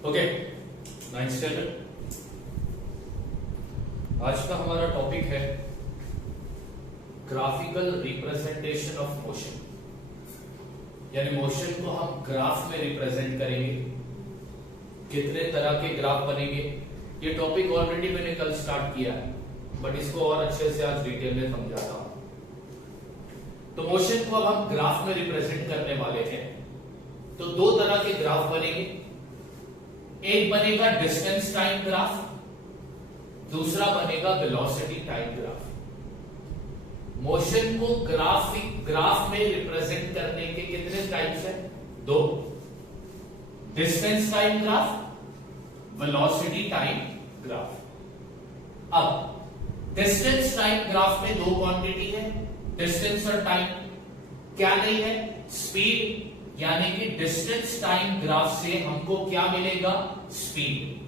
Okay, 9th standard. आज का हमारा टॉपिक है ग्राफिकल रिप्रेजेंटेशन ऑफ मोशन, यानी मोशन को हम ग्राफ में रिप्रेजेंट करेंगे। कितने तरह के ग्राफ बनेंगे, ये टॉपिक ऑलरेडी मैंने कल स्टार्ट किया है, बट इसको और अच्छे से आज डिटेल में समझाता हूं। तो मोशन को अब हम ग्राफ में रिप्रेजेंट करने वाले हैं। तो दो तरह के ग्राफ बनेंगे, एक बनेगा डिस्टेंस टाइम ग्राफ, दूसरा बनेगा वेलोसिटी टाइम ग्राफ। मोशन को ग्राफ में रिप्रेजेंट करने के कितने टाइप्स हैं? दो, distance time graph, velocity time graph. अब डिस्टेंस टाइम ग्राफ में दो क्वांटिटी है, डिस्टेंस और टाइम। क्या नहीं है? स्पीड, यानी कि डिस्टेंस टाइम ग्राफ से हमको क्या मिलेगा? स्पीड।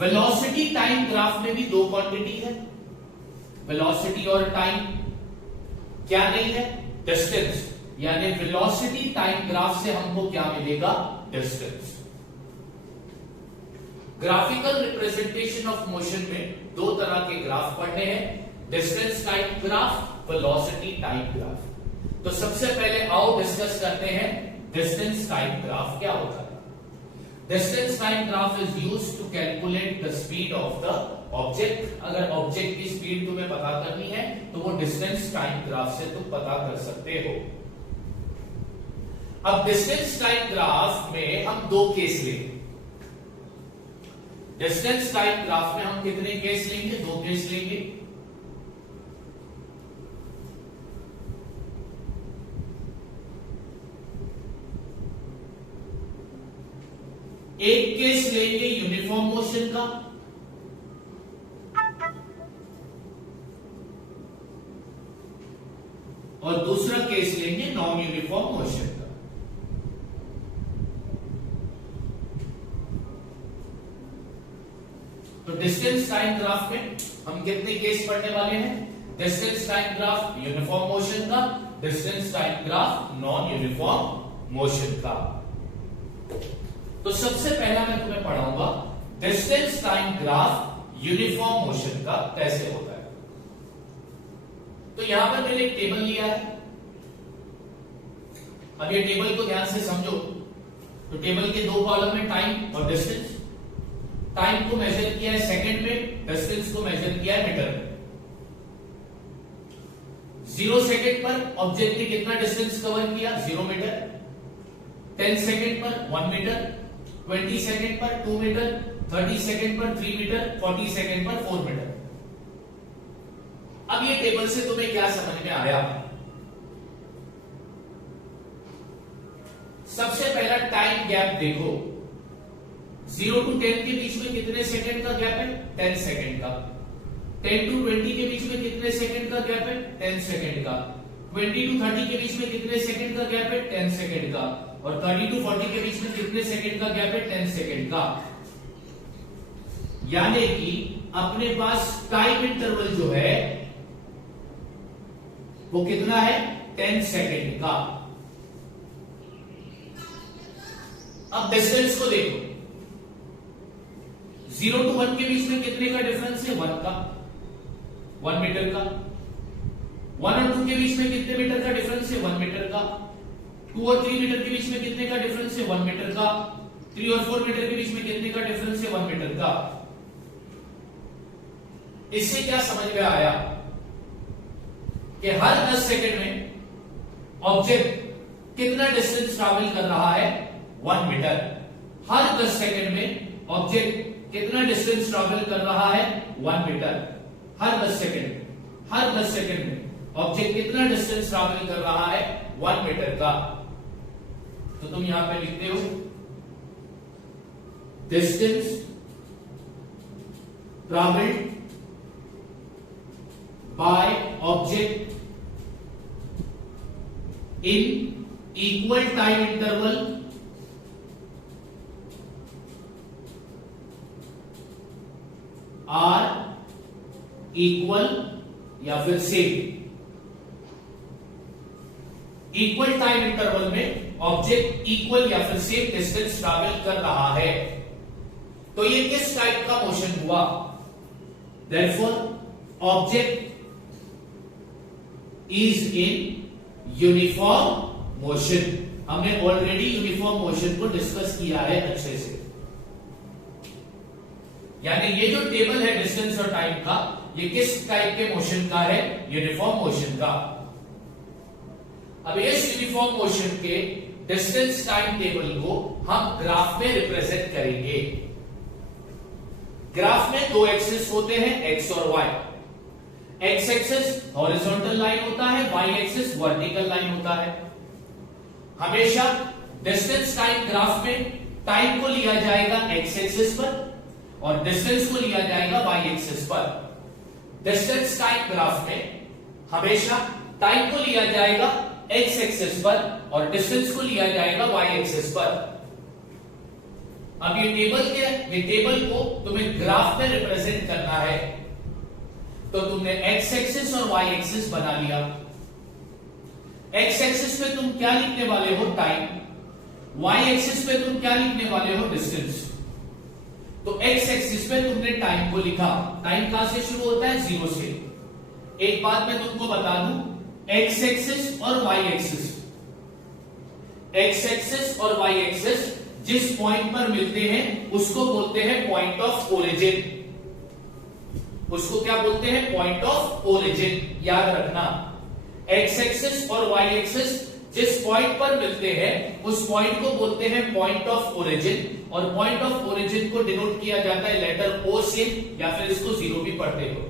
वेलोसिटी टाइम ग्राफ में भी दो क्वांटिटी है, वेलोसिटी और टाइम। क्या नहीं है? डिस्टेंस, यानी वेलोसिटी टाइम ग्राफ से हमको क्या मिलेगा? Distance. Graphical representation of motion में दो तरह के ग्राफ पढ़ने हैं, distance time graph, velocity time graph. तो सबसे पहले आओ डिस्कस करते हैं डिस्टेंस टाइम ग्राफ क्या होता है। Distance time graph is used to calculate the speed of the object. अगर ऑब्जेक्ट की स्पीड तुम्हें पता करनी है तो वो डिस्टेंस टाइम ग्राफ से तुम पता कर सकते हो। अब डिस्टेंस टाइम ग्राफ में हम दो केस लेंगे। डिस्टेंस टाइम ग्राफ में हम कितने केस लेंगे? दो केस लेंगे। एक केस लेंगे यूनिफॉर्म मोशन का, और दूसरा केस लेंगे नॉन यूनिफॉर्म मोशन का। तो डिस्टेंस टाइम ग्राफ में हम कितने केस पढ़ने वाले हैं? Distance time graph uniform motion का, distance time graph non uniform motion का। तो सबसे पहला मैं तुम्हें पढ़ाऊंगा distance time graph uniform motion का कैसे होता है। तो यहां पर मैंने एक टेबल लिया है। अब ये टेबल को ध्यान से समझो। तो टेबल के दो कॉलम में टाइम और डिस्टेंस। टाइम को मेजर किया है सेकंड में, डिस्टेंस को मेजर किया है मीटर में। 0 सेकंड पर ऑब्जेक्ट ने कितना डिस्टेंस कवर किया? 0 मीटर। 10 सेकंड पर 1 मीटर, 20 सेकंड पर 2 मीटर, 30 सेकंड पर 3 मीटर, 40 सेकंड पर 4 मीटर। अब ये टेबल से तुम्हें क्या समझ में आया? सबसे पहला टाइम गैप देखो, 0 to 10 के बीच में कितने सेकंड का गैप है? 10 सेकंड का। 10 to 20 के बीच में कितने सेकंड का गैप है? 10 सेकंड का। 20 to 30 के बीच में कितने सेकंड का गैप है? 10 सेकंड का। और 30 to 40 के बीच में कितने सेकंड का गैप है? 10 सेकंड का। यानी कि अपने पास टाइम इंटरवल जो है वो कितना है? 10 सेकंड का। अब डिस्टेंस को देखो, 0 to 1 के बीच में कितने का डिफरेंस है? 1 का, 1 मीटर का। 1 और 2 के बीच में कितने मीटर का डिफरेंस है? 1 मीटर का। 2 और 3 मीटर के बीच में कितने का डिफरेंस है? 1 मीटर का। 3 और 4 मीटर के बीच में कितने का डिफरेंस है? 1 मीटर का। इससे क्या समझ में आया कि हर 10 सेकंड में ऑब्जेक्ट कितना डिस्टेंस ट्रैवल कर रहा है? 1 मीटर। हर 10 सेकंड में ऑब्जेक्ट कितना डिस्टेंस ट्रैवल कर रहा है? 1 मीटर। हर 10 सेकंड में ऑब्जेक्ट कितना डिस्टेंस ट्रैवल कर रहा है? 1 मीटर का। तो तुम यहां पे लिखते हो distance travelled by object in equal time interval are equal या फिर सेम। इक्वल टाइम इंटरवल में ऑब्जेक्ट इक्वल या फिर सेम डिस्टेंस ट्रैवल कर रहा है, तो ये किस टाइप का मोशन हुआ? Therefore object is in uniform motion. हमने ऑलरेडी यूनिफॉर्म मोशन को डिस्कस किया है अच्छे से, यानी ये जो टेबल है डिस्टेंस और टाइम का, ये किस टाइप के मोशन का है? यूनिफॉर्म मोशन का। अब इस यूनिफॉर्म मोशन के डिस्टेंस टाइम टेबल को हम ग्राफ में रिप्रेजेंट करेंगे। ग्राफ में दो एक्सिस होते हैं, एक्स और Y. X axis horizontal line होता है, वाई एक्सिस वर्टिकल लाइन होता है। हमेशा डिस्टेंस टाइम ग्राफ में टाइम को लिया जाएगा एक्स एक्सिस पर और डिस्टेंस को लिया जाएगा वाई एक्सिस पर। डिस्टेंस टाइम ग्राफ में हमेशा टाइम को लिया जाएगा एक्स एक्सिस पर और डिस्टेंस को लिया जाएगा वाई एक्सिस पर। अब ये टेबल को तुम्हें ग्राफ में रिप्रेजेंट करना है, तो तुमने एक्स एक्सिस और वाई एक्सिस बना लिया। एक्स एक्सिस पे तुम क्या लिखने वाले हो? टाइम। वाई एक्सिस पे तुम क्या लिखने वाले हो? डिस्टेंस। तो एक्स एक्सिस पे तुमने टाइम को लिखा। टाइम कहां से शुरू होता है? 0 से। एक बात मैं तुमको बता दूं, एक्स एक्सिस और वाई एक्सिस, एक्स एक्सिस और वाई एक्सिस जिस पॉइंट पर मिलते हैं उसको बोलते हैं पॉइंट ऑफ ओरिजिन। उसको क्या बोलते हैं? Point of origin. याद रखना, एक्स एक्सिस और वाई एक्सिस जिस पॉइंट पर मिलते हैं उस पॉइंट को बोलते हैं पॉइंट ऑफ ओरिजिन, और पॉइंट ऑफ ओरिजिन को डिनोट किया जाता है लेटर ओ से, या फिर इसको 0 भी पढ़ते हो।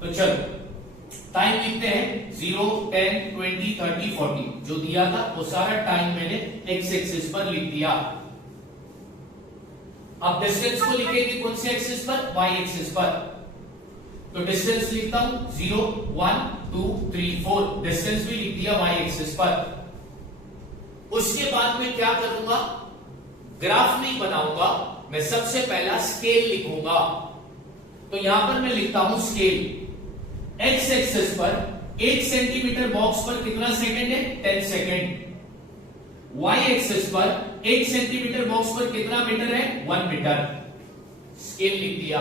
तो चलो टाइम लिखते हैं 0, 10, 20, 30, 40 जो दिया था वो सारा टाइम मैंने एक्स एक्सिस पर लिख दिया। अब डिस्टेंस को लिखेंगे कौन से एक्सिस पर? वाई एक्सिस पर। तो डिस्टेंस लिखता हूं 0, 1, 2, 3, 4। डिस्टेंस भी लिख दिया वाई एक्सिस पर। उसके बाद मैं क्या करूंगा? ग्राफ नहीं बनाऊंगा, मैं सबसे पहला स्केल लिखूंगा। तो यहां पर मैं लिखता हूं स्केल। एक्स एक्सिस पर 1 सेंटीमीटर बॉक्स पर कितना सेकंड है? 10 सेकंड। वाई एक्सिस पर 1 सेंटीमीटर बॉक्स पर कितना मीटर है? 1 मीटर। स्केल लिख दिया।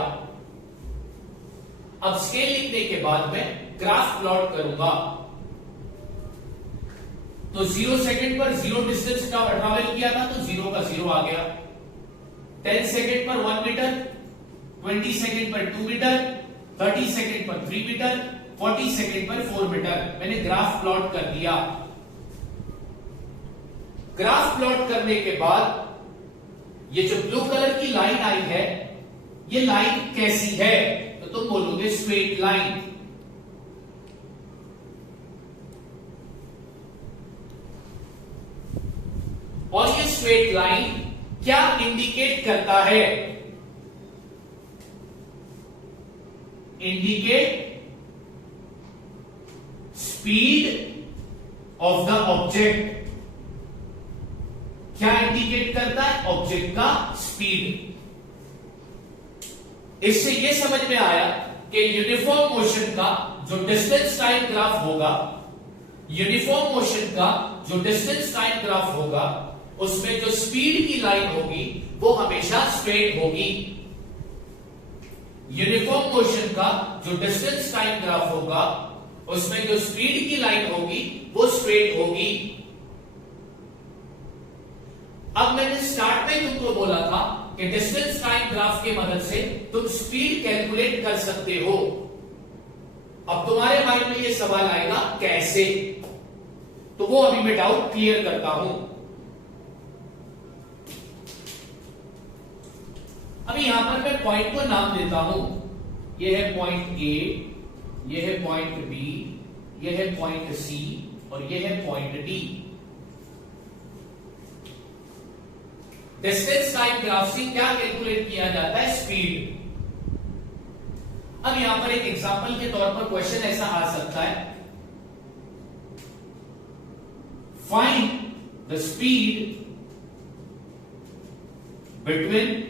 अब स्केल लिखने के बाद मैं ग्राफ प्लॉट करूंगा। तो 0 सेकंड पर 0 डिस्टेंस ट्रैवल किया था, तो 0 का 0 आ गया। 10 सेकंड पर 1 मीटर, 20 सेकंड पर 2 मीटर, 30 सेकंड पर 3 मीटर, 40 सेकंड पर 4 मीटर। मैंने ग्राफ प्लॉट कर दिया। ग्राफ प्लॉट करने के बाद ये जो ब्लू कलर की लाइन आई है, ये लाइन कैसी है? तो तुम बोलोगे स्ट्रेट लाइन। और ये स्ट्रेट लाइन क्या इंडिकेट करता है? Indicate speed of the object. क्या इंडिकेट करता है? ऑब्जेक्ट का स्पीड। इससे यह समझ में आया कि यूनिफॉर्म मोशन का जो डिस्टेंस टाइम ग्राफ होगा, यूनिफॉर्म मोशन का जो डिस्टेंस टाइम ग्राफ होगा, उसमें जो स्पीड की लाइन होगी वो हमेशा स्ट्रेट होगी। यूनिफॉर्म मोशन का जो डिस्टेंस टाइम ग्राफ होगा उसमें जो स्पीड की लाइन होगी वो स्ट्रेट होगी। अब मैंने स्टार्ट में तुमको बोला था कि डिस्टेंस टाइम ग्राफ की मदद से तुम स्पीड कैलकुलेट कर सकते हो। अब तुम्हारे माइंड में ये सवाल आएगा कैसे, तो वो अभी मैं डाउट क्लियर करता हूं। अभी यहां पर मैं पॉइंट को नाम देता हूं। ये है पॉइंट ए, ये है पॉइंट बी, ये है पॉइंट सी और ये है point D. Distance time graph से क्या कैलकुलेट किया जाता है? स्पीड। अब यहां पर एक एग्जांपल के तौर पर क्वेश्चन ऐसा आ सकता है, find the speed between,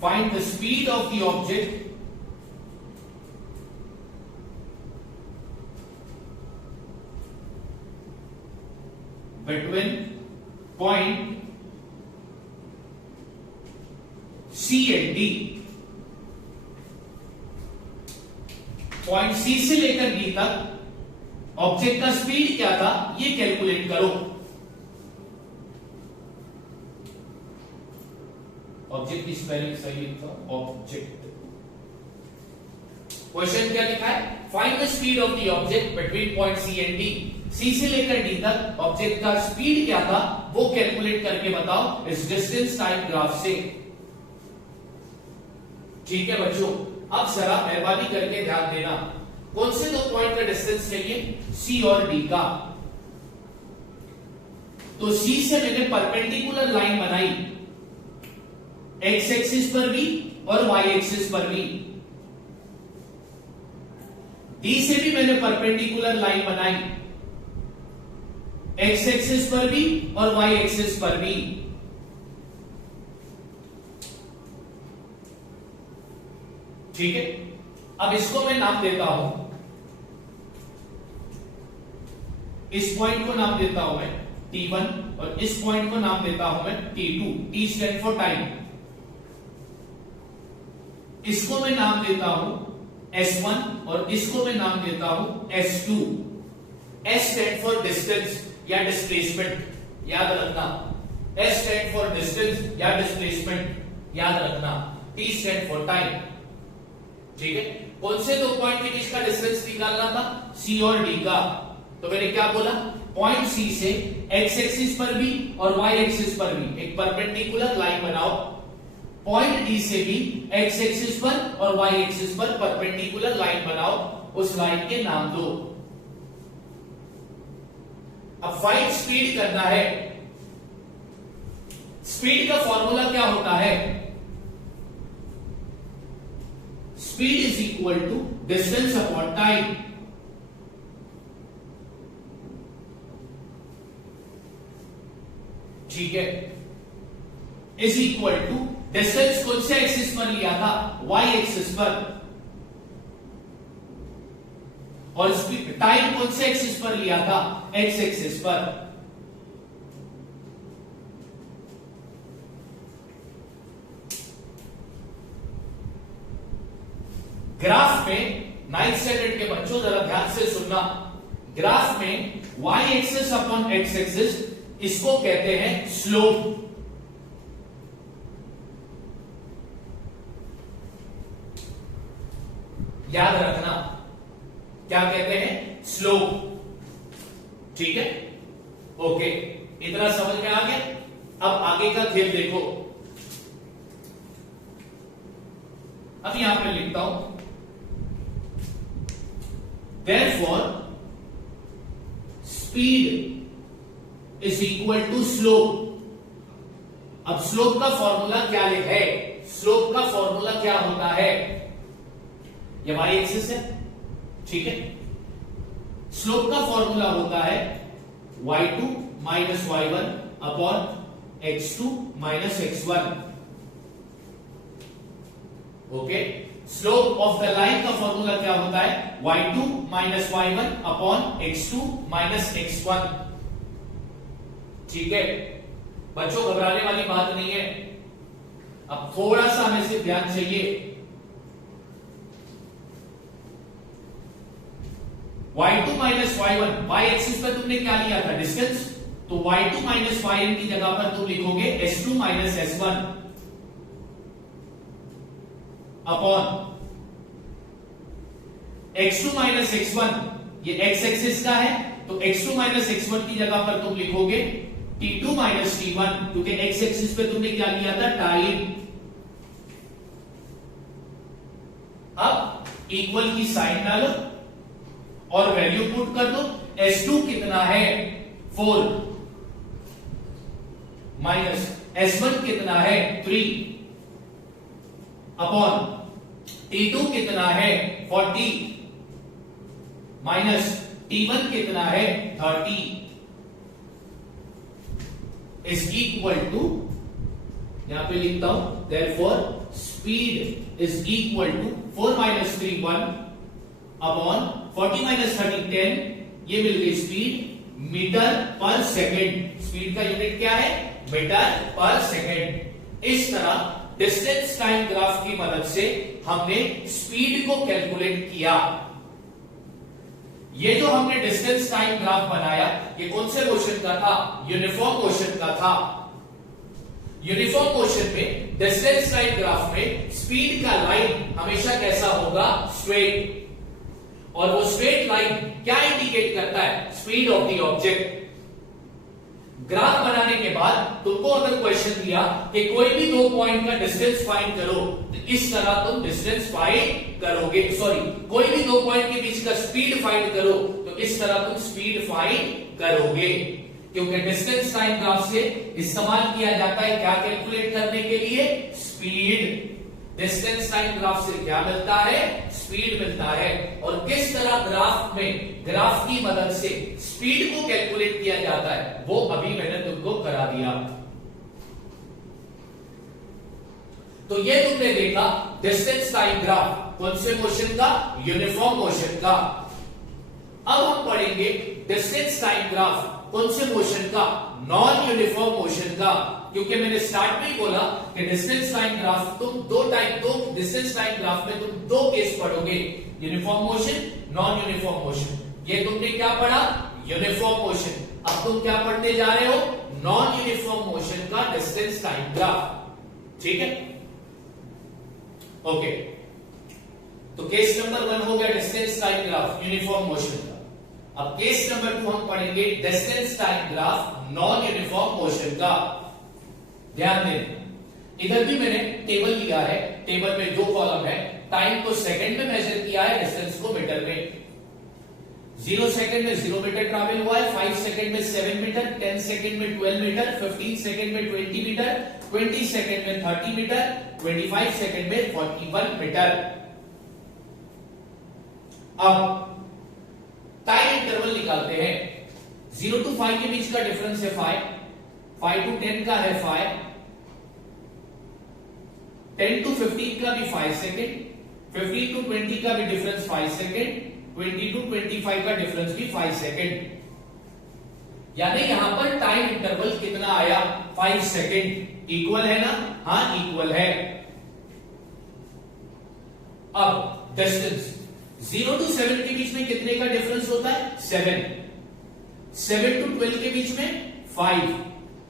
find the speed of the object between point C and D, point C से लेकर डी तक ऑब्जेक्ट का स्पीड क्या था ये कैलकुलेट करो। ऑब्जेक्ट की स्पेलिंग सही था, ऑब्जेक्ट। क्वेश्चन क्या लिखा है, find the speed of the object between point C and D. C से लेकर डी तक ऑब्जेक्ट का स्पीड क्या था वो कैलकुलेट करके बताओ इस डिस्टेंस टाइम ग्राफ से। ठीक है बच्चों, अब जरा मेहरबानी करके ध्यान देना, कौन से दो पॉइंट का डिस्टेंस चाहिए, सी और डी का। तो सी से मैंने परपेंडिकुलर लाइन बनाई, एक्स एक्सिस पर भी और वाई एक्सिस पर भी। डी से भी मैंने परपेंडिकुलर लाइन बनाई, एक्स एक्सिस पर भी और वाई एक्सिस पर भी। ठीक है, अब इसको मैं नाम देता हूं, इस पॉइंट को नाम देता हूं मैं T1 और इस पॉइंट को नाम देता हूं मैं T2। T stand for time. इसको मैं नाम देता हूं S1 और इसको मैं नाम देता हूं S2। S stand for distance या डिस्प्लेसमेंट, याद रखना। S स्टैंड फॉर डिस्टेंस या डिस्प्लेसमेंट, याद रखना। T stand for time. ठीक है, कौन से दो पॉइंट के बीच का डिस्टेंस निकालना था, C और D का। तो मैंने क्या बोला, पॉइंट C से x एक्सिस पर भी और y एक्सिस पर भी एक परपेंडिकुलर लाइन बनाओ। पॉइंट D से भी x एक्सिस पर और y एक्सिस पर परपेंडिकुलर लाइन बनाओ, उस लाइन के नाम दो। अब फाइंड स्पीड करना है। स्पीड का फॉर्मूला क्या होता है, speed is equal to distance upon time. ठीक है, इज इक्वल टू डिस्टेंस कौन से एक्सिस पर लिया था, वाई एक्सिस पर, और टाइम कौन से एक्सिस पर लिया था, एक्स एक्सिस पर। ग्राफ में, नाइन्थ स्टैंडर्ड के बच्चों जरा ध्यान से सुनना, ग्राफ में y axis upon x axis, इसको कहते हैं स्लोप। याद रखना, क्या कहते हैं, स्लोप। ठीक है, ओके, इतना समझ में आ गया। अब आगे का खेल देखो। अब यहां पे लिखता हूं, therefore speed is equal to slope। अब स्लोप का फॉर्मूला क्या है, स्लोप का फॉर्मूला क्या होता है, ये y एक्सिस है। ठीक है, स्लोप का फॉर्मूला होता है y2 minus y1 upon x2 minus x1। Okay, slope of the line का फॉर्मूला क्या होता है, y2 minus y1 upon x2 minus x1। ठीक है बच्चों, घबराने वाली बात नहीं है। अब थोड़ा सा हमें सिर्फ ध्यान चाहिए। y2 minus y1, y axis पर तुमने क्या लिया था, डिस्टेंस, तो y2 माइनस yn की जगह पर तुम लिखोगे s2 minus s1 upon x2 minus x1, ये x एक्सिस का है, तो x2 माइनस x1 की जगह पर तुम लिखोगे t2 माइनस t1, क्योंकि x एक्सिस पे तुमने क्या लिया था, टाइम। अब इक्वल की साइन डालो और वैल्यू पुट कर दो। s2 कितना है, 4 माइनस s1 कितना है, 3 अपॉन t2 कितना है, 40 माइनस t1 कितना है, 30 इज इक्वल टू, यहां पे लिखता हूं, therefore speed is equal to 4 minus 3 1 upon 40 minus 30 10, ये मिल गई स्पीड, मीटर पर सेकेंड। स्पीड का यूनिट क्या है? मीटर पर सेकेंड। इस तरह डिस्टेंस टाइम ग्राफ की मदद से हमने स्पीड को कैलकुलेट किया। ये जो हमने डिस्टेंस टाइम ग्राफ बनाया, ये कौन से मोशन का था? यूनिफॉर्म मोशन का था। यूनिफॉर्म मोशन में डिस्टेंस टाइम ग्राफ में स्पीड का लाइन हमेशा कैसा होगा? स्ट्रेट। और वो स्ट्रेट लाइन क्या इंडिकेट करता है? Speed of the object. Graph बनाने के बाद तुमको अगर क्वेश्चन दिया कि कोई भी 2 पॉइंट का डिस्टेंस फाइंड करो, तो इस तरह तुम डिस्टेंस फाइंड करोगे। सॉरी, कोई भी 2 पॉइंट के बीच का स्पीड फाइंड करो, तो इस तरह तुम स्पीड फाइंड करोगे। क्योंकि डिस्टेंस टाइम ग्राफ से इस्तेमाल किया जाता है क्या कैलकुलेट करने के लिए? स्पीड। डिस्टेंस टाइम ग्राफ से क्या मिलता है? स्पीड मिलता है। और किस तरह ग्राफ की मदद से स्पीड को कैलकुलेट किया जाता है, वो अभी मैंने तुमको करा दिया। तो ये तुमने देखा डिस्टेंस टाइम ग्राफ कौन से मोशन का? यूनिफॉर्म मोशन का। अब हम पढ़ेंगे डिस्टेंस टाइम ग्राफ कौन से मोशन का? नॉन यूनिफॉर्म मोशन का। क्योंकि मैंने स्टार्ट में ही बोला कि डिस्टेंस टाइम ग्राफ तुम दो डिस्टेंस टाइम ग्राफ में तुम 2 केस पढ़ोगे, uniform motion, non uniform motion. ये तुमने क्या पढ़ा? Uniform motion. अब तुम क्या पढ़ने जा रहे हो? नॉन यूनिफॉर्म मोशन का डिस्टेंस टाइम ग्राफ। ठीक है, ओके। तो केस नंबर 1 हो गया distance time graph uniform motion का। अब केस नंबर 2 हम पढ़ेंगे distance time graph non uniform motion का। ध्यान दें, इधर भी मैंने टेबल लिया है। टेबल में 2 कॉलम है। टाइम को सेकंड में मेजर किया है, डिस्टेंस को मीटर में। 0 सेकंड में 0 मीटर ट्रैवल हुआ है, 5 सेकंड में 7 मीटर, 10 सेकंड में 12 मीटर, 15 सेकंड में 20 मीटर, 20 सेकंड में 30 मीटर, 25 सेकंड में 41 मीटर। अब टाइम इंटरवल निकालते हैं। 0 to 5 के बीच का डिफरेंस है 5, 5 to 10 का है 5, 10 to 15 का भी 5 सेकेंड, 15 to 20 का भी डिफरेंस 5 सेकेंड, 20 to 25 का डिफरेंस भी 5 सेकेंड। यानी यहां पर टाइम इंटरवल कितना आया? 5 सेकेंड। इक्वल है ना? हाँ, इक्वल है। अब डिस्टेंस 0 to 7 के बीच में कितने का डिफरेंस होता है? 7। 7 to 12 के बीच में 5,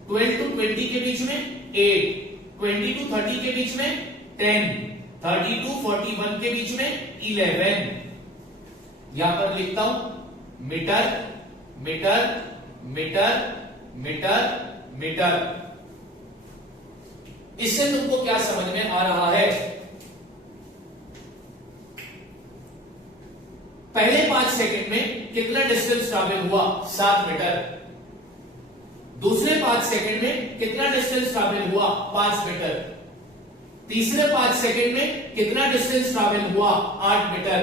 12 to 20 के बीच में 8, 20 to 30 के बीच में 10, 30 to 41 के बीच में 11। यहां पर लिखता हूं metre, metre, metre, metre, metre. इससे तुमको क्या समझ में आ रहा है? पहले 5 सेकंड में कितना डिस्टेंस ट्रैवल हुआ? 7 मीटर। दूसरे 5 सेकंड में कितना डिस्टेंस ट्रैवल हुआ? 5 मीटर। तीसरे 5 सेकंड में कितना डिस्टेंस ट्रैवल हुआ? 8 मीटर।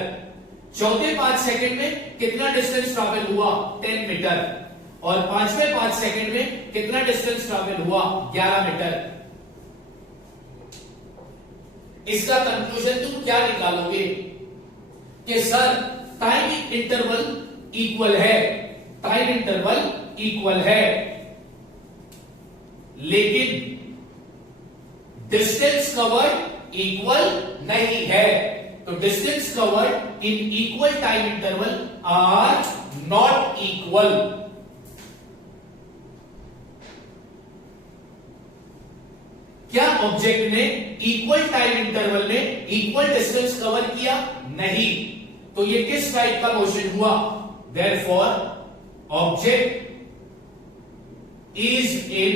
चौथे 5 सेकंड में कितना डिस्टेंस ट्रैवल हुआ? 10 मीटर। और पांचवें 5 सेकंड में कितना डिस्टेंस ट्रैवल हुआ? 11 मीटर। इसका कंक्लूजन तुम क्या निकालोगे? कि सर टाइम इंटरवल इक्वल है, टाइम इंटरवल इक्वल है, लेकिन डिस्टेंस कवर्ड इक्वल नहीं है। तो distance covered in equal time interval are not equal. क्या ऑब्जेक्ट ने इक्वल टाइम इंटरवल में इक्वल डिस्टेंस कवर किया? नहीं। तो ये किस टाइप का मोशन हुआ? Therefore object is in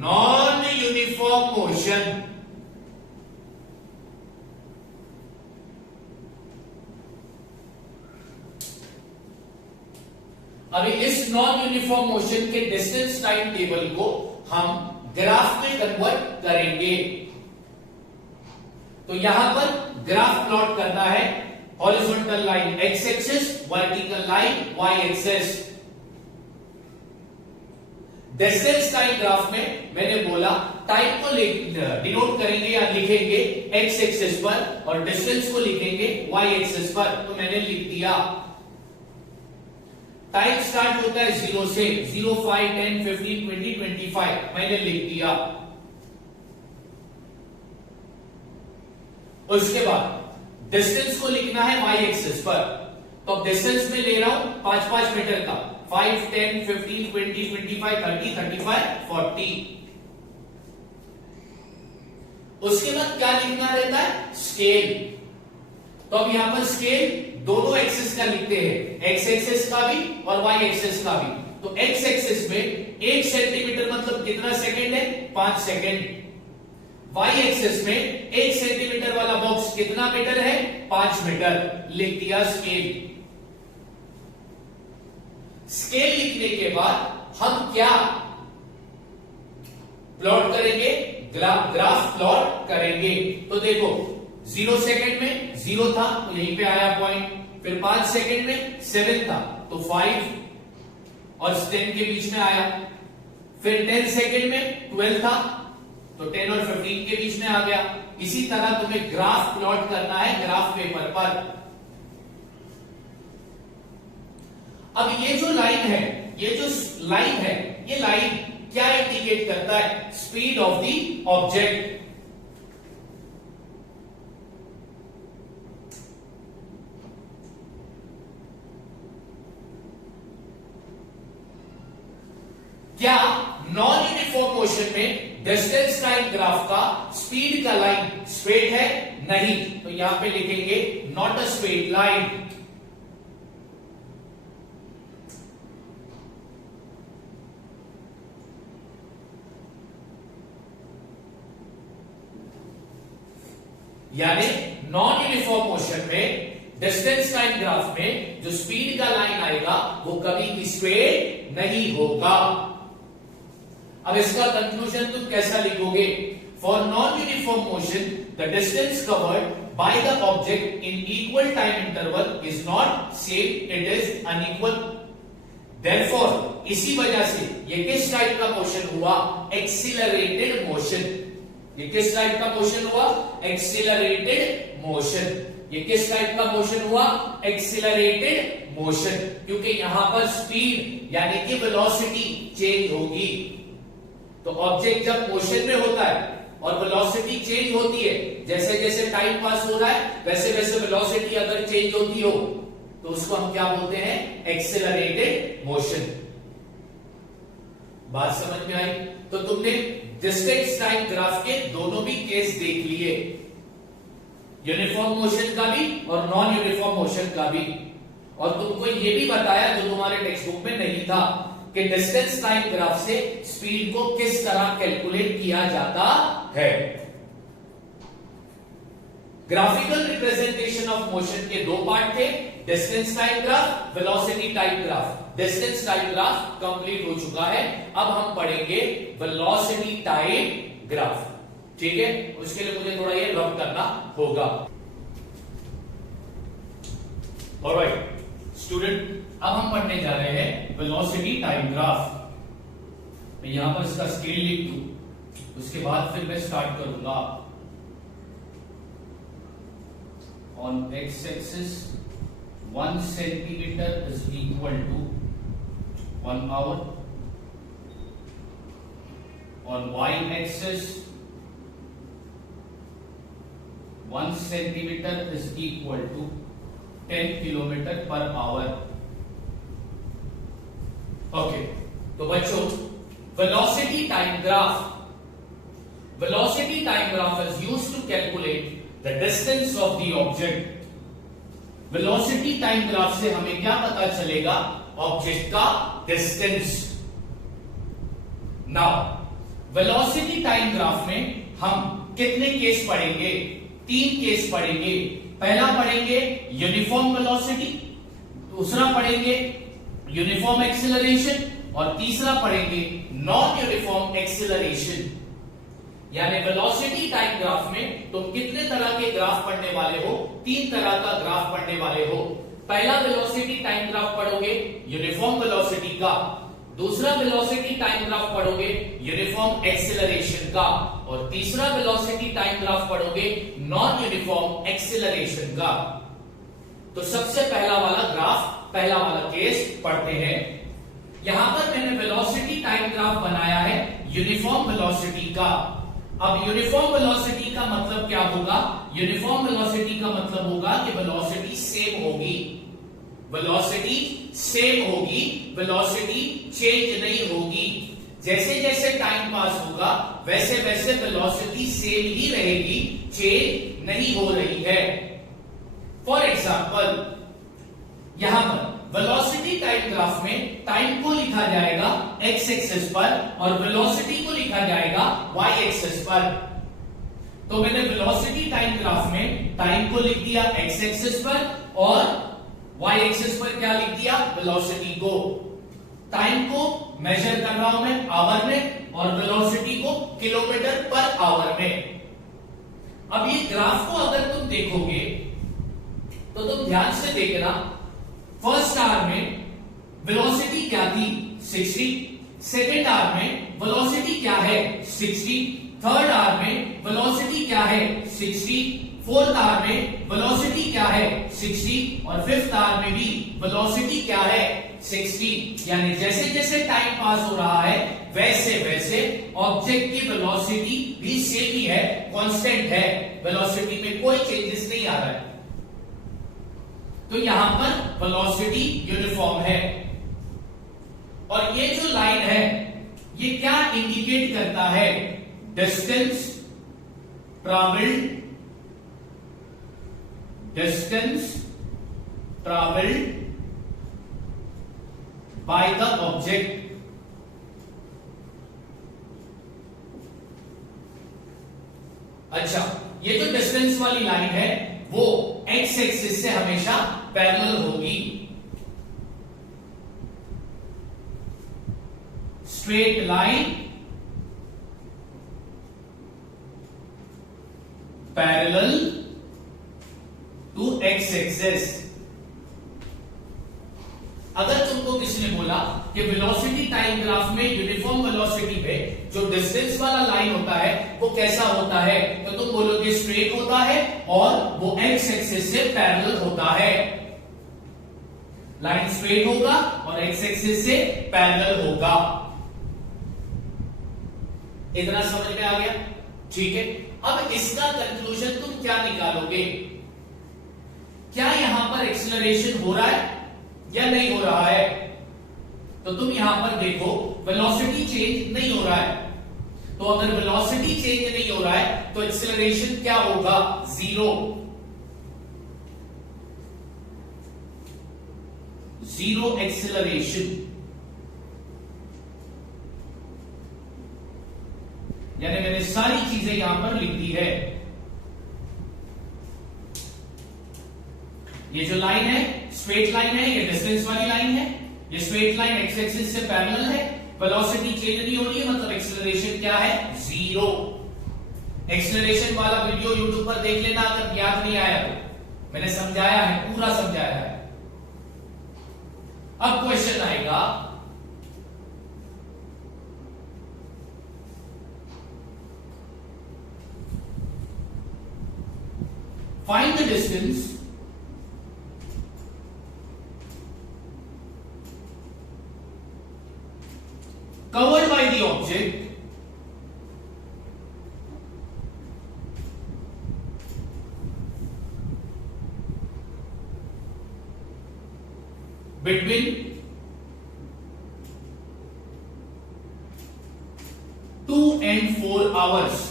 non uniform motion. अभी इस नॉन यूनिफॉर्म मोशन के डिस्टेंस टाइम टेबल को हम ग्राफ में कन्वर्ट करेंगे। तो यहां पर ग्राफ प्लॉट करना है। Horizontal line X axis, vertical line Y axis. Distance time graph में मैंने बोला टाइम को डिनोट करेंगे या लिखेंगे एक्स एक्सिस पर और डिस्टेंस को लिखेंगे वाई एक्सिस पर। तो मैंने लिख दिया टाइम स्टार्ट होता है 0 से, 0, 5, 10, 15, 20, 25 मैंने लिख दिया। उसके बाद डिस्टेंस को लिखना है y एक्सिस पर, तो अब डिस्टेंस में ले रहा हूं 5-5 मीटर का, 5, 10, 15, 20, 25, 30, 35, 40। उसके बाद क्या लिखना रहता है, स्केल। तो अब यहां पर स्केल दोनों एक्सिस का लिखते हैं, एक्स एक्सिस का भी और वाई एक्सिस का भी। तो एक्स एक्सिस में 1 सेंटीमीटर मतलब कितना सेकंड है, 5 सेकंड। वाई एक्सिस में 1 सेंटीमीटर वाला बॉक्स कितना मीटर है, 5 मीटर। लिख दिया स्केल। स्केल लिखने के बाद हम क्या प्लॉट करेंगे, ग्राफ प्लॉट करेंगे। तो देखो 0 सेकंड में 0 था तो यहीं पे आया पॉइंट, फिर 5 सेकंड में 7 था तो 5 और 10 के बीच में आया, फिर 10 सेकंड में 12 था तो 10 और 15 के बीच में आ गया। इसी तरह तुम्हें ग्राफ प्लॉट करना है ग्राफ पेपर पर। अब ये जो लाइन है, ये लाइन क्या इंडिकेट करता है, स्पीड ऑफ द ऑब्जेक्ट। क्या नॉन यूनिफॉर्म मोशन में डिस्टेंस टाइम ग्राफ का स्पीड का लाइन स्ट्रेट है, नहीं, तो यहां पे लिखेंगे नॉट अ स्ट्रेट लाइन। यानी नॉन यूनिफॉर्म मोशन में डिस्टेंस टाइम ग्राफ में जो स्पीड का लाइन आएगा वो कभी भी स्ट्रेट नहीं होगा। अब इसका कंक्लूजन तुम कैसा लिखोगे, for non uniform motion the distance covered by the object in equal time interval is not same, it is unequal. Therefore इसी वजह से ये किस टाइप का मोशन हुआ, एक्सीलरेटेड मोशन। ये किस टाइप का मोशन हुआ, एक्सीलरेटेड मोशन। ये किस टाइप का मोशन हुआ, एक्सीलरेटेड मोशन, क्योंकि यहां पर स्पीड यानी कि वेलोसिटी चेंज होगी। तो ऑब्जेक्ट जब मोशन में होता है और वेलोसिटी चेंज होती है, जैसे जैसे टाइम पास हो रहा है वैसे वैसे वेलोसिटी अगर चेंज होती हो तो उसको हम क्या बोलते हैं, एक्सीलरेटेड मोशन। बात समझ में आई? तो तुमने डिस्टेंस टाइम ग्राफ के दोनों भी केस देख लिए, यूनिफॉर्म मोशन का भी और नॉन यूनिफॉर्म मोशन का भी। और तुमको ये भी बताया जो तुम्हारे टेक्स्ट बुक में नहीं था कि डिस्टेंस टाइम ग्राफ से स्पीड को किस तरह कैलकुलेट किया जाता है। ग्राफिकल रिप्रेजेंटेशन ऑफ मोशन के दो पार्ट थे, distance time graph, velocity time graph. Distance time graph complete हो चुका है, अब हम पढ़ेंगे वेलोसिटी टाइम ग्राफ। ठीक है, उसके लिए मुझे थोड़ा ये रब करना होगा। ऑलराइट स्टूडेंट, अब हम पढ़ने जा रहे हैं वेलोसिटी टाइम ग्राफ। मैं यहां पर इसका स्केल लिख दूं, उसके बाद फिर मैं स्टार्ट करूंगा। On X axis 1 centimetre is equal to 1 hour. On Y axis 1 centimetre is equal to 10 kilometre per hour. Okay, तो बच्चों velocity time graph, velocity time graph is used to calculate the distance of the object. Velocity time graph से हमें क्या पता चलेगा, object का distance. Now velocity time graph में हम कितने केस पढ़ेंगे, 3 केस पढ़ेंगे। पहला पढ़ेंगे यूनिफॉर्म वेलोसिटी, दूसरा पढ़ेंगे यूनिफॉर्म एक्सीलरेशन और तीसरा पढ़ेंगे नॉन यूनिफॉर्म एक्सीलरेशन। यानी वेलोसिटी टाइम ग्राफ में तुम कितने तरह के ग्राफ पढ़ने वाले हो, 3 तरह का ग्राफ पढ़ने वाले हो। पहला वेलोसिटी टाइम ग्राफ पढ़ोगे यूनिफॉर्म वेलोसिटी का, दूसरा वेलोसिटी टाइम ग्राफ पढ़ोगे यूनिफॉर्म एक्सीलरेशन का, और तीसरा वेलोसिटी टाइम ग्राफ पढ़ोगे नॉन यूनिफॉर्म एक्सीलरेशन का। तो सबसे पहला वाला ग्राफ पहला वाला केस पढ़ते हैं। यहां पर मैंने वेलोसिटी टाइम ग्राफ बनाया है यूनिफॉर्म वेलोसिटी का। अब यूनिफॉर्म वेलोसिटी का मतलब क्या होगा? यूनिफॉर्म वेलोसिटी का मतलब होगा कि वेलोसिटी सेम होगी, वेलोसिटी सेम होगी, वेलोसिटी चेंज नहीं होगी। जैसे जैसे टाइम पास होगा वैसे वैसे वेलोसिटी सेम ही रहेगी, चेंज नहीं हो रही है। फॉर एग्जांपल यहां पर वेलोसिटी टाइम ग्राफ में टाइम को लिखा जाएगा एक्स एक्सिस पर और वेलोसिटी को लिखा जाएगा वाई एक्सिस पर। तो मैंने वेलोसिटी टाइम ग्राफ में टाइम को लिख दिया एक्स एक्सिस पर और वाई एक्सिस पर क्या लिख दिया? वेलोसिटी को। टाइम को मेजर कर रहा हूं मैं आवर में और वेलोसिटी को किलोमीटर पर आवर में। अब ये ग्राफ को अगर तुम देखोगे तो तुम ध्यान से देखना, फर्स्ट आवर में वेलोसिटी क्या थी? 60। सेकेंड आवर में वेलोसिटी क्या है? 60। थर्ड आवर में वेलोसिटी क्या है? 60। फोर्थ आवर में वेलोसिटी क्या है? 60। और फिफ्थ आवर में भी वेलोसिटी क्या है? 60। यानी जैसे जैसे टाइम पास हो रहा है वैसे वैसे ऑब्जेक्ट की वेलोसिटी भी सेम ही है, कांस्टेंट है, वेलोसिटी में कोई चेंजेस नहीं आ रहा है। तो यहां पर वेलोसिटी यूनिफॉर्म है। और ये जो लाइन है ये क्या इंडिकेट करता है? Distance travelled, distance travelled by the object. अच्छा, ये जो डिस्टेंस वाली लाइन है वो एक्स एक्सिस से हमेशा पैरेलल होगी। Straight line parallel to X axis. अगर तुमको किसी ने बोला कि वेलोसिटी टाइम ग्राफ में यूनिफॉर्म वेलोसिटी में जो डिस्टेंस वाला लाइन होता है वो कैसा होता है, तो तुम बोलोगे स्ट्रेट होता है और वो एक्स एक्सिस से पैरेलल होता है। लाइन स्ट्रेट होगा और एक्स एक्सिस से पैरेलल होगा। इतना समझ में आ गया? ठीक है। अब इसका कंक्लूजन तुम क्या निकालोगे? क्या यहां पर एक्सीलरेशन हो रहा है या नहीं हो रहा है? तो तुम यहां पर देखो वेलोसिटी चेंज नहीं हो रहा है। तो अगर वेलोसिटी चेंज नहीं हो रहा है तो एक्सीलरेशन क्या होगा? जीरो। जीरो एक्सीलरेशन, यानी मैंने सारी चीजें यहां पर लिख दी है। ये जो लाइन है स्ट्रेट लाइन है, ये डिस्टेंस वाली लाइन है, ये स्ट्रेट लाइन एक्स एक्सिस से पैरेलल है, वेलोसिटी चेंज नहीं हो रही है, मतलब एक्सीलरेशन क्या है? जीरो। एक्सीलरेशन वाला वीडियो यूट्यूब पर देख लेना अगर याद नहीं आया तो, मैंने समझाया है, पूरा समझाया है। अब क्वेश्चन आएगा, find the distance covered by the object between 2 and 4 hours.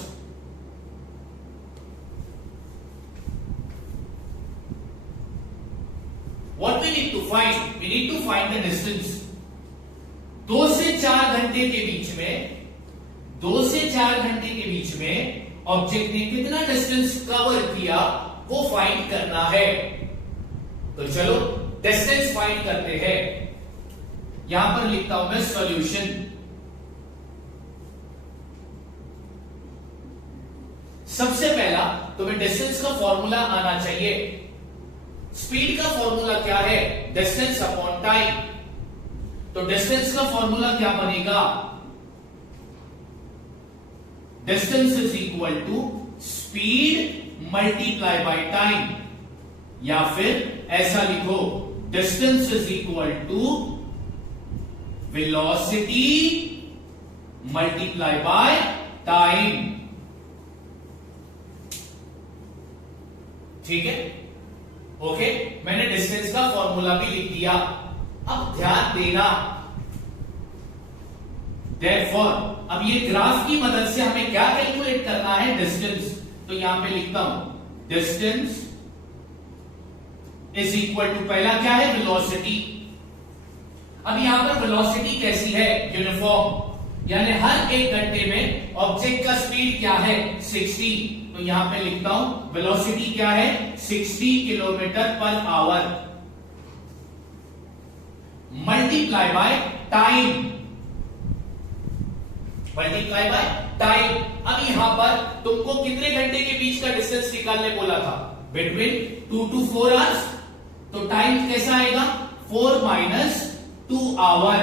What we need to find? We need to find the distance. 2 से 4 घंटे के बीच में, 2 से 4 घंटे के बीच में ऑब्जेक्ट ने कितना डिस्टेंस कवर किया वो फाइंड करना है। तो चलो डिस्टेंस फाइंड करते हैं। यहां पर लिखता हूं मैं सॉल्यूशन। सबसे पहला तुम्हें डिस्टेंस का फॉर्मूला आना चाहिए। स्पीड का फॉर्मूला क्या है? Distance upon time. तो डिस्टेंस का फॉर्मूला क्या बनेगा? Distance is equal to speed multiply by time, या फिर ऐसा लिखो distance is equal to velocity multiply by time. ठीक है, ओके। मैंने डिस्टेंस का फॉर्मूला भी लिख दिया। अब ध्यान देना, देयरफॉर अब ये ग्राफ की मदद से हमें क्या कैलकुलेट करना है, डिस्टेंस। तो यहां पे लिखता हूं डिस्टेंस इज इक्वल टू, पहला क्या है, वेलोसिटी। अब यहां पर वेलोसिटी कैसी है, यूनिफॉर्म, यानी हर 1 घंटे में ऑब्जेक्ट का स्पीड क्या है, 60। तो यहां पे लिखता हूं वेलोसिटी क्या है, 60 kilometre per our multiply by time, multiply by time. अब यहां पर तुमको कितने घंटे के बीच का डिस्टेंस निकालने बोला था, बिटवीन 2 to 4 आवर्स। तो टाइम कैसा आएगा, 4 माइनस 2 आवर,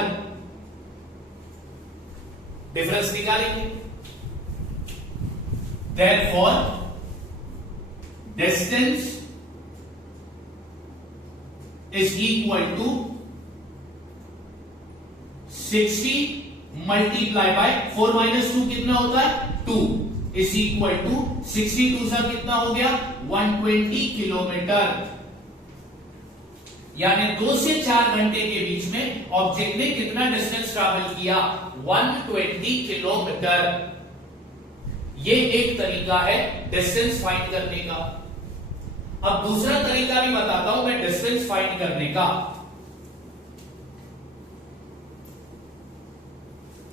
डिफरेंस निकालेंगे। Therefore, distance is equal to 60 multiply by 4 minus 2 कितना होता है, 2 is equal to 62 सा कितना हो गया, 120 किलोमीटर। यानी 2 से 4 घंटे के बीच में ऑब्जेक्ट ने कितना डिस्टेंस ट्रैवल किया, 120 किलोमीटर। ये एक तरीका है डिस्टेंस फाइंड करने का। अब दूसरा तरीका भी बताता हूं मैं डिस्टेंस फाइंड करने का।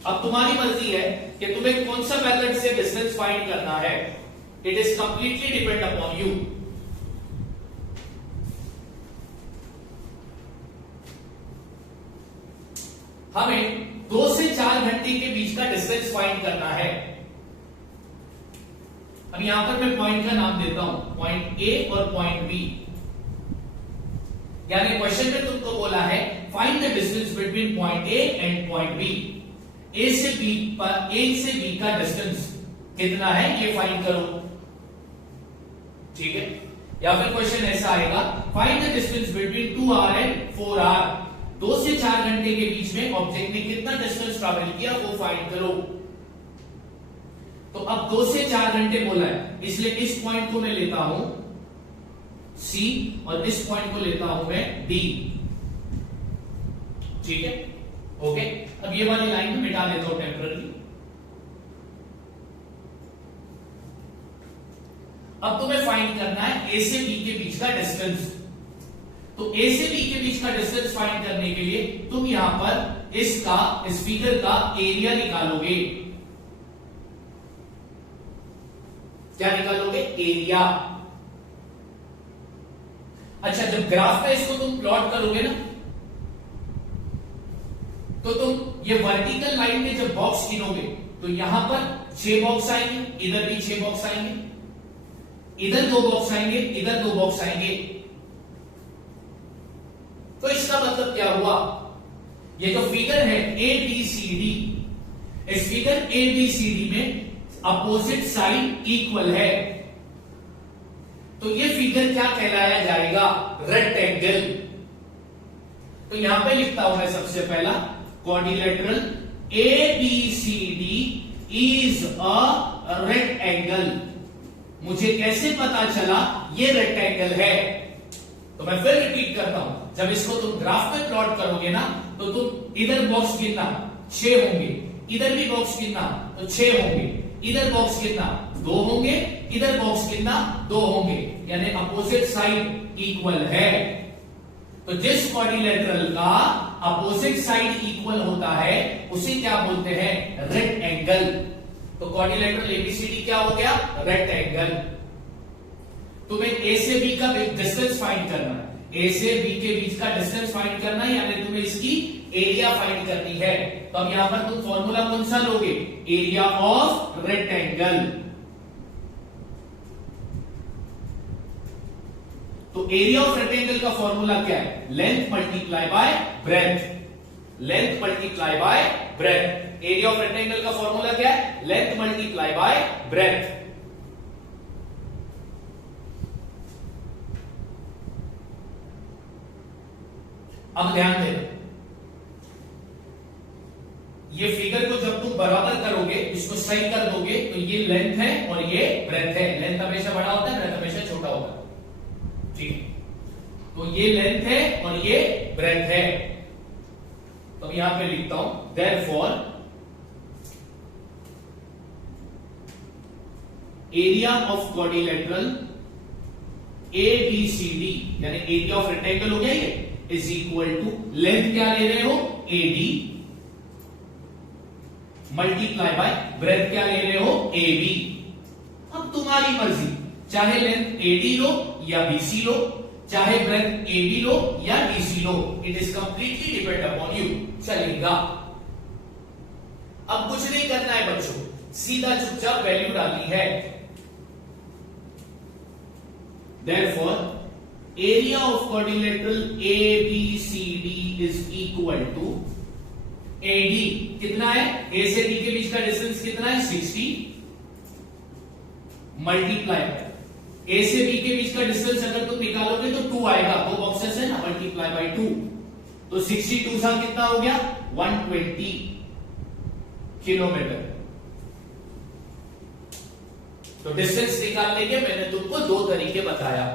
अब तुम्हारी मर्जी है कि तुम्हें कौन सा मेथड से डिस्टेंस फाइंड करना है, it is completely depend upon you. हमें 2 से 4 घंटे के बीच का डिस्टेंस फाइंड करना है। अब यहां पर मैं पॉइंट का नाम देता हूं, पॉइंट ए और पॉइंट बी। यानी क्वेश्चन में तुमको बोला है find the distance between point A and point B. A से बी का डिस्टेंस कितना है ये फाइंड करो, ठीक है। या फिर क्वेश्चन ऐसा आएगा find the distance between 2 hour and 4 hour. 2 से 4 घंटे के बीच में ऑब्जेक्ट ने कितना डिस्टेंस ट्रैवल किया वो फाइंड करो। तो अब 2 से 4 घंटे बोला है, इसलिए इस पॉइंट को मैं लेता हूं C और इस पॉइंट को लेता हूं मैं D, ठीक है, ओके। अब ये वाली लाइन में मिटा लेता हूं टेम्पररी। अब तुम्हें फाइंड करना है A से B के बीच का डिस्टेंस। तो A से B के बीच का डिस्टेंस फाइंड करने के लिए तुम यहां पर इस फिगर का एरिया निकालोगे। क्या निकालोगे, एरिया। अच्छा, जब ग्राफ पे इसको तुम प्लॉट करोगे ना, तो तुम ये वर्टिकल लाइन में जब बॉक्स गिनोगे तो यहां पर 6 बॉक्स आएंगे, इधर भी 6 बॉक्स आएंगे, इधर 2 बॉक्स आएंगे, इधर 2 बॉक्स आएंगे। तो इसका मतलब क्या हुआ, ये जो फिगर है ABCD, इस फिगर ABCD में अपोजिट साइड इक्वल है। तो ये फिगर क्या कहलाया जाएगा, रेक्टेंगल। तो यहां पे लिखता हूं मैं सबसे पहला quadrilateral ABCD is a rectangle. मुझे कैसे पता चला ये रेक्टेंगल है, तो मैं फिर रिपीट करता हूं। जब इसको तुम ग्राफ पे प्लॉट करोगे ना, तो तुम इधर बॉक्स गिनना 6 होंगे, इधर भी बॉक्स गिनना तो 6 होंगे, इधर बॉक्स गिनना 2 होंगे, इधर बॉक्स गिनना 2 होंगे, यानी अपोजिट साइड इक्वल है। तो जिस क्वाड्रिलेटरल का अपोजिट साइड इक्वल होता है उसे क्या बोलते हैं, रेक्टेंगल। तो क्वाड्रिलेटरल ABCD क्या हो गया, रेक्टेंगल। तुम्हें A से B का डिस्टेंस फाइंड करना है, A से B के बीच का डिस्टेंस फाइंड करना है, यानी तुम्हें इसकी एरिया फाइंड करनी है। तो अब यहां पर तुम फॉर्मूला कौन सा लोगे, एरिया ऑफ रेक्टेंगल। तो एरिया ऑफ रेक्टेंगल का फॉर्मूला क्या है, length multiply by breath, length multiply by breath. Area of rectangle का फॉर्मूला क्या है, लेंथ मल्टीप्लाई बाय ब्रेथ। अब ध्यान देना, ये फिगर को जब तुम बराबर करोगे, इसको सही कर दोगे, तो ये लेंथ है और ये ब्रेथ है। लेंथ हमेशा बड़ा होता है, ब्रेथ हमेशा छोटा होता है, ठीक है। तो ये लेंथ है और ये ब्रेथ है। तो यहां पे लिखता हूं therefore area of quadrilateral ABCD यानी एरिया ऑफ रेक्टेंगल हो गया ये, इज इक्वल टू लेंथ क्या ले रहे हो AD मल्टीप्लाई बाय ब्रेथ क्या ले रहे हो AB। अब तुम्हारी मर्जी, चाहे लेंथ AD लो या BC लो, चाहे ब्रेथ AB लो या DC low, it is completely depend upon you, चलेगा। अब कुछ नहीं करना है बच्चों, सीधा चुपचाप वैल्यू डालनी है। Therefore, area of quadrilateral ABCD is equal to AD कितना है, A से D के बीच का डिस्टेंस कितना है 60 मल्टीप्लाई A से B के बीच का डिस्टेंस अगर तुम निकालोगे तो 2 आएगा, दो बॉक्सेस है ना, मल्टीप्लाई बाय 2, तो 62 सा कितना हो गया 120 किलोमीटर। तो डिस्टेंस निकालने के मैंने तुमको दो तरीके बताया,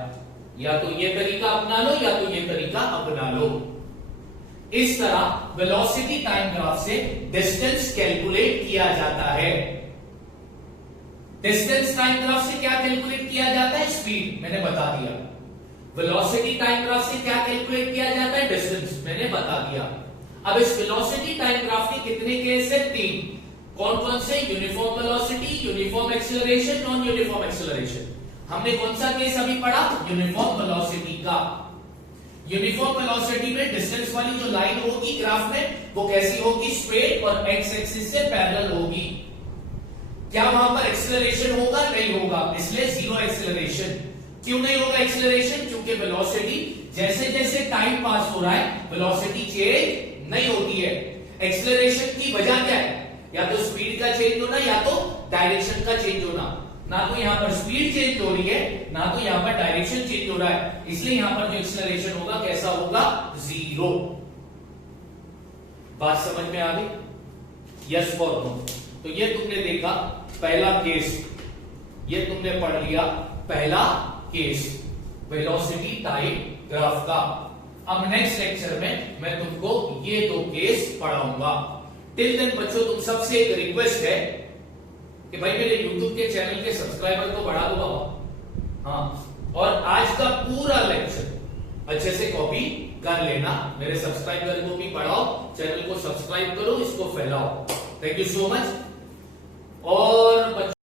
या तो ये तरीका अपना लो या तो ये तरीका अपना लो। इस तरह वेलोसिटी टाइम ग्राफ से डिस्टेंस कैलकुलेट किया जाता है। डिस्टेंस टाइम ग्राफ से क्या कैलकुलेट किया जाता है, स्पीड, मैंने बता दिया। वेलोसिटी टाइम ग्राफ से क्या कैलकुलेट किया जाता है, डिस्टेंस, मैंने बता दिया। अब इस वेलोसिटी टाइम ग्राफ के कितने केस है, 3। कौन कौन से, uniform velocity, uniform acceleration, non uniform acceleration. हमने कौन सा केस अभी पढ़ा, यूनिफॉर्म वेलोसिटी का। यूनिफॉर्म वेलोसिटी में डिस्टेंस वाली जो लाइन होगी ग्राफ में वो कैसी होगी, स्ट्रेट और एक्स एक्सिस से पैरेलल होगी। क्या वहां पर एक्सीलरेशन होगा, नहीं होगा, इसलिए जीरो एक्सीलरेशन। क्यों नहीं होगा एक्सीलरेशन, क्योंकि वेलोसिटी जैसे जैसे टाइम पास हो रहा है वेलोसिटी चेंज नहीं होती है। एक्सीलरेशन की वजह क्या है, या तो स्पीड का चेंज होना या तो डायरेक्शन का चेंज होना। ना तो यहां पर स्पीड चेंज हो रही है, ना तो यहां पर डायरेक्शन चेंज हो रहा है, इसलिए यहां पर जो एक्सीलरेशन होगा कैसा होगा, जीरो। बात समझ में आ गई, यस और नो। तो ये तुमने देखा पहला केस, ये तुमने पढ़ लिया पहला केस वेलोसिटी टाइम ग्राफ का। अब नेक्स्ट लेक्चर में मैं तुमको ये दो केस पढ़ाऊंगा। टिल देन बच्चों तुम सबसे एक रिक्वेस्ट है कि भाई मेरे YouTube के चैनल के सब्सक्राइबर को बढ़ा दो बाबा, हाँ, और आज का पूरा लेक्चर अच्छे से कॉपी कर लेना। मेरे सब्सक्राइबर को भी पढ़ाओ, चैनल को सब्सक्राइब करो, इसको फैलाओ। Thank you so much. और